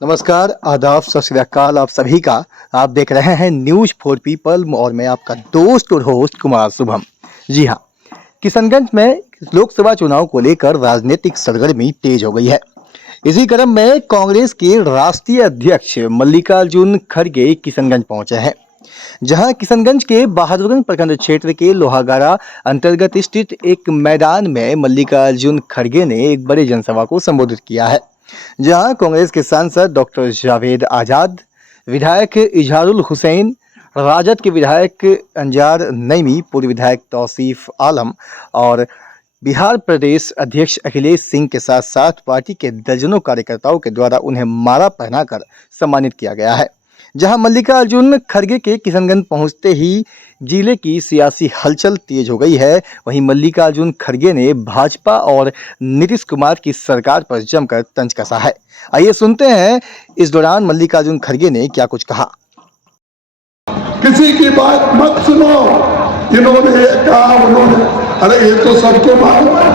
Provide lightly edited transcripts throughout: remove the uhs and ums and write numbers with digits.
नमस्कार, आदाब, सत श्री अकाल आप सभी का। आप देख रहे हैं न्यूज़ फॉर पीपल और मैं आपका दोस्त और होस्ट कुमार शुभम। जी हाँ, किशनगंज में लोकसभा चुनाव को लेकर राजनीतिक सरगर्मी तेज हो गई है। इसी क्रम में कांग्रेस के राष्ट्रीय अध्यक्ष मल्लिकार्जुन खड़गे किशनगंज पहुंचे हैं, जहां किशनगंज के बहादुरगंज प्रखंड क्षेत्र के लोहागाड़ा अंतर्गत स्थित एक मैदान में मल्लिकार्जुन खड़गे ने एक बड़ी जनसभा को संबोधित किया है, जहां कांग्रेस के सांसद डॉक्टर जावेद आजाद, विधायक इजहारुल हुसैन, राजद के विधायक अंजार नईमी, पूर्व विधायक तौसीफ आलम और बिहार प्रदेश अध्यक्ष अखिलेश सिंह के साथ साथ पार्टी के दर्जनों कार्यकर्ताओं के द्वारा उन्हें माला पहनाकर सम्मानित किया गया है। जहां मल्लिकार्जुन खड़गे के किशनगंज पहुंचते ही जिले की सियासी हलचल तेज हो गई है। वहीं मल्लिकार्जुन खड़गे ने भाजपा और नीतीश कुमार की सरकार पर जमकर तंज कसा है। आइए सुनते हैं इस दौरान मल्लिकार्जुन खड़गे ने क्या कुछ कहा। किसी की बात मत सुनो, इन्होंने ये कहा उन्होंने, अरे ये तो सबको मालूम है।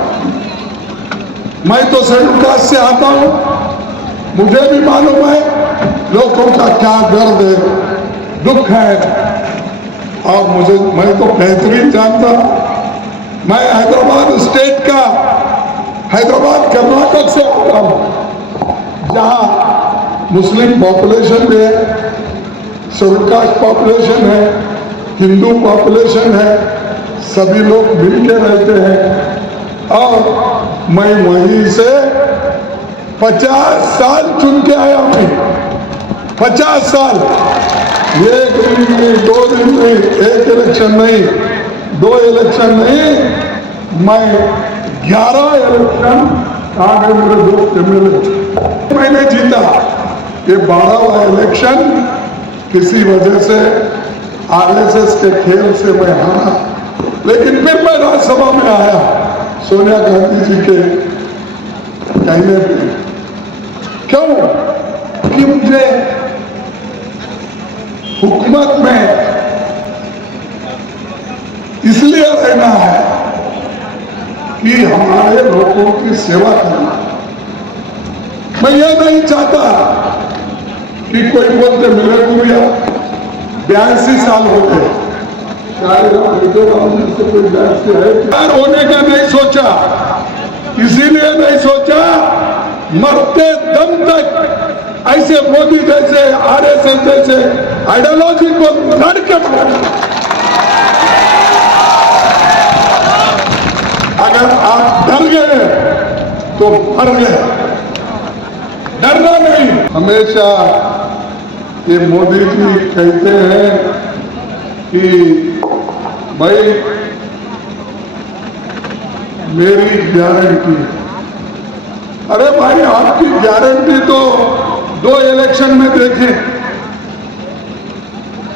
मैं तो शेड्यूल कास्ट से आता हूं, मुझे भी मालूम है लोगों का क्या दर्द है, दुख है। और मैं तो बेहतरीन जानता हूं। मैं हैदराबाद स्टेट का, हैदराबाद कर्नाटक से आता हूं, जहां मुस्लिम पॉपुलेशन भी है, शेड्यूल कास्ट पॉपुलेशन है, हिंदू पॉपुलेशन है, सभी लोग मिलकर रहते हैं। और मैं वहीं से 50 साल चुन के आया हूं। 50 साल, एक दिन नहीं, 2 दिन नहीं, एक इलेक्शन नहीं, 2 इलेक्शन नहीं, मैं 11 इलेक्शन आगे मेरे दोस्त एमएलए मैंने जीता। ये 12वां इलेक्शन किसी वजह से आरएसएस के खेल से मैं हारा, लेकिन फिर मैं राज्यसभा में आया सोनिया गांधी जी के कहने पे। क्यों? कि मुझे हुकूमत में इसलिए रहना है कि हमारे लोगों की सेवा करना। मैं यह नहीं चाहता कि कोई बोलते मेरे को भैया 82 साल हो गए, होने का नहीं सोचा, इसीलिए नहीं सोचा मरते दम तक ऐसे मोदी जैसे आरएसएस जैसे आइडियोलॉजी को लड़ के अगर आप डर गए तो मर गए। डरना नहीं। हमेशा ये मोदी जी कहते हैं कि भाई मेरी गारंटी। अरे भाई आपकी गारंटी तो 2 इलेक्शन में देखें,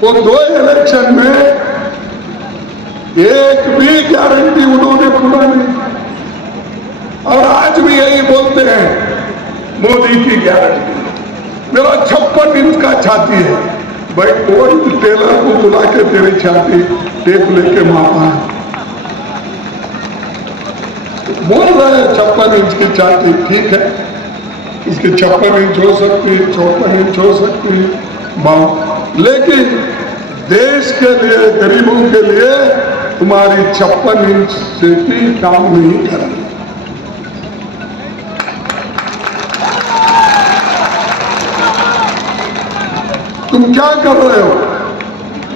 वो 2 इलेक्शन में एक भी गारंटी उन्होंने पूरा नहीं। और आज भी यही बोलते हैं मोदी की गारंटी। मेरा 56 इंच का छाती है। भाई कोई टेलर को बुला के तेरी छाती टेप लेके मापा है, बोल रहे हैं 56 इंच की छाती, ठीक है, इसकी 56 इंच हो सकती है, 54 इंच हो सकती है, लेकिन देश के लिए, गरीबों के लिए तुम्हारी 56 इंच से भी काम नहीं कर रही। तुम क्या कर रहे हो?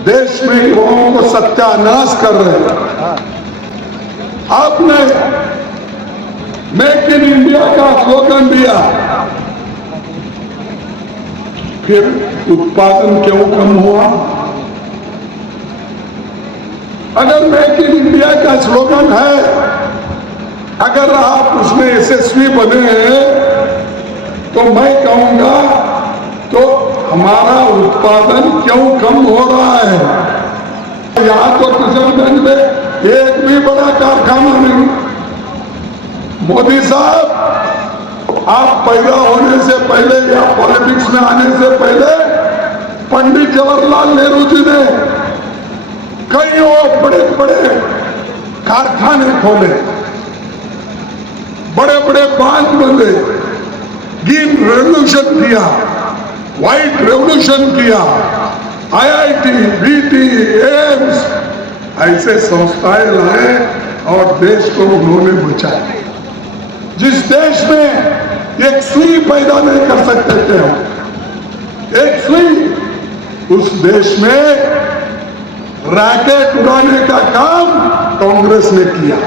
देश में युवाओं को सत्यानाश कर रहे हो। आपने मेक इन इंडिया का स्लोगन दिया, फिर उत्पादन क्यों कम हुआ? अगर मेक इन इंडिया का स्लोगन है, अगर आप उसमें यशस्वी बने हैं, तो मैं कहूंगा तो हमारा उत्पादन क्यों कम हो रहा है? यहां तो किशनगंज में एक भी बड़ा कारखाना नहीं। मोदी साहब, आप पैदा होने से पहले या पॉलिटिक्स में आने से पहले पंडित जवाहरलाल नेहरू जी ने कई और बड़े बड़े कारखाने खोले, बड़े बड़े बांध बंधे, ग्रीन रेवोल्यूशन किया, व्हाइट रेवोल्यूशन किया, आईआईटी, बीटी, एम्स ऐसे संस्थाएं लाए और देश को उन्होंने बचाया। जिस देश में एक सुई पैदा नहीं कर सकते थे हम, एक सुई, उस देश में रॉकेट उड़ाने का काम कांग्रेस ने किया।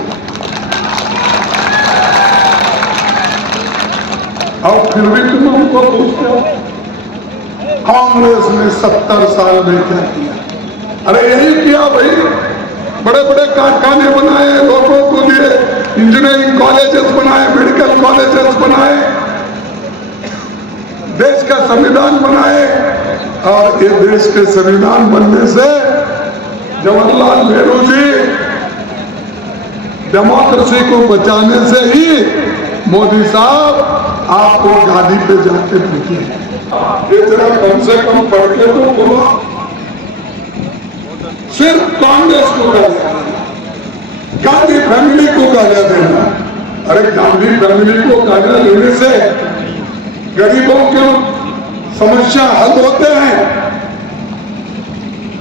और फिर भी तुम हमको पूछते हो कांग्रेस ने 70 साल में क्या किया? अरे यही किया भाई, बड़े बड़े कारखाने बनाए, लोगों को दिए, इंजीनियरिंग कॉलेजेस बनाए, मेडिकल कॉलेजेस बनाए, देश का संविधान बनाए। और ये देश के संविधान बनने से जवाहरलाल नेहरू जी डेमोक्रेसी को बचाने से ही मोदी साहब आपको गादी पे जाके पूछे, ये जरा कम से कम पढ़ के तो बोलो। सिर्फ कांग्रेस को गालियां देना, गांधी फैमिली को गालियां देना। अरे गांधी फैमिली को गालियां देने से गरीबों के समस्या हल होते हैं।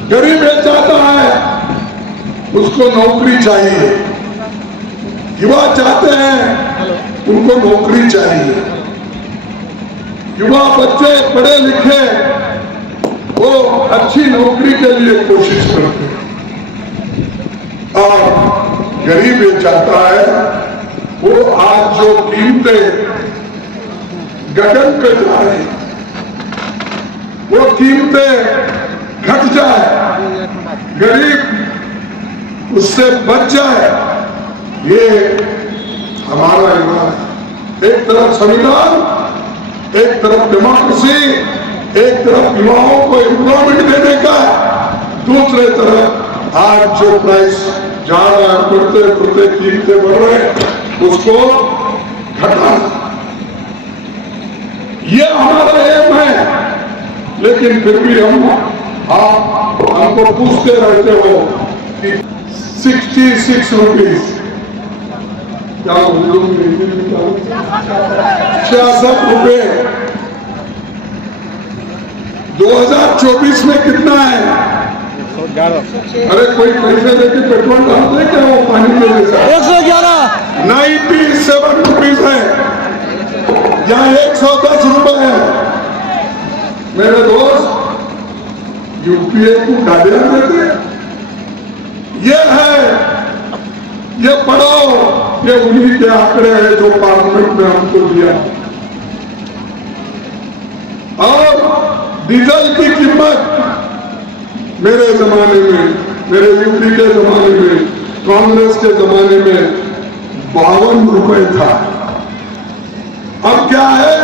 गरीब ये चाहता है उसको नौकरी चाहिए, युवा चाहते हैं उनको नौकरी चाहिए, युवा बच्चे पढ़े लिखे वो अच्छी नौकरी के लिए कोशिश करते हैं। और गरीब ये चाहता है वो आज जो कीमतें गगन पे जा रही वो कीमतें घट जाए, गरीब उससे बच जाए। ये हमारा इरादा है। एक तरफ संविधान, एक तरफ डेमोक्रेसी, एक तरफ युवाओं को एम्प्लॉयमेंट देने का, दूसरे तरफ आज जो प्राइस जा रहा है, बढ़ते बढ़ते कीमतें बढ़ रहे हैं, उसको घटाना, ये हमारा एम है। लेकिन फिर भी आप हमको पूछते रहते हो कि 66 रुपीज, क्या 66 रुपए 2024 में कितना है? अरे कोई पैसे देके पेट्रोल डालते क्या? वो पानी के जैसा 111 97 रुपीज है, यहाँ 110 रुपए है। मेरे दोस्त यूपीए को गालियां देते, ये है, ये पढ़ो, ये उन्हीं के आंकड़े हैं जो पार्लियामेंट में हमको दिया। और डीजल की कीमत मेरे जमाने में, मेरे यूपी के जमाने में, कांग्रेस के जमाने में 52 रुपए था, अब क्या है?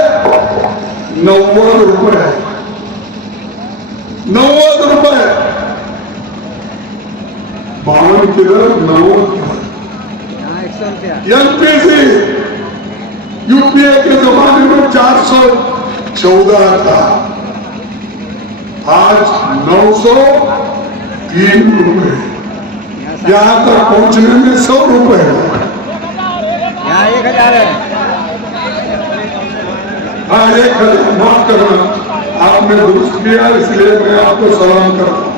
90 रुपए, 90 रुपए, 52 किधर, 90 एलपीजी यूपीए के जमाने में 414 था, आज 903 रुपए, यहां तक पहुंचने में 100 रुपए है। यहाँ 1000 है। हाँ, 1000 माफ करना, आपने दुरुस्त किया इसलिए मैं आपको सलाम करता हूं।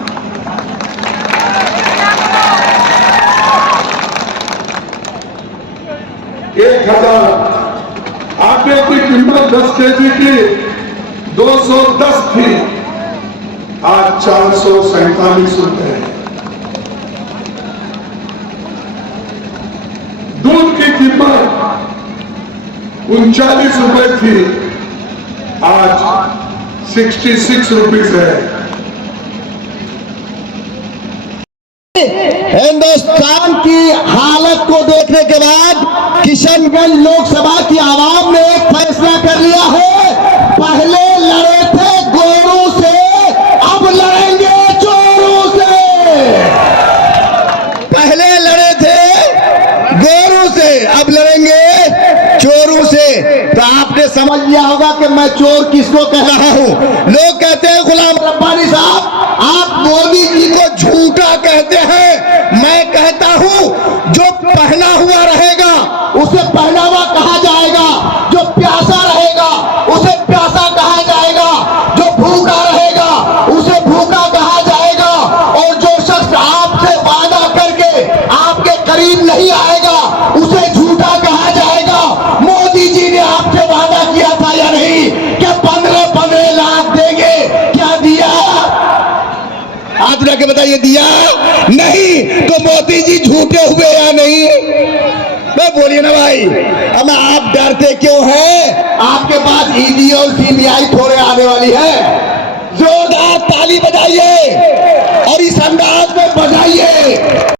1000 आटे की कीमत 10 केजी की 210 थी, आज 447 रुपए है। दूध की कीमत 39 रुपए थी, आज 66 रुपीज है। हिंदुस्तान की हालत को देखने के बाद किशनगंज लोकसभा की आवाम ने एक फैसला कर लिया है। पहले लड़े थे गोरों से, अब लड़ेंगे चोरों से। पहले लड़े थे गोरों से, अब लड़ेंगे चोरों से। तो आपने समझ लिया होगा कि मैं चोर किसको कह रहा हूं। लोग कहते हैं गुलाम रब्बानी साहब आप मोदी जी को झूठा कहते हैं, मैं कहता हूं जो पहना हुआ रहेगा उसे पहनावा कहा जाएगा, जो प्यासा रहेगा उसे प्यासा कहा जाएगा, जो हाथ उठा के बताइए दिया नहीं तो मोदी जी झूठे हुए या नहीं? मैं बोलिए ना भाई। अब आप डरते क्यों हैं? आपके पास ईडी और सीबीआई थोड़े आने वाली है। जोरदार ताली बजाइए और इस अंदाज में बजाइए।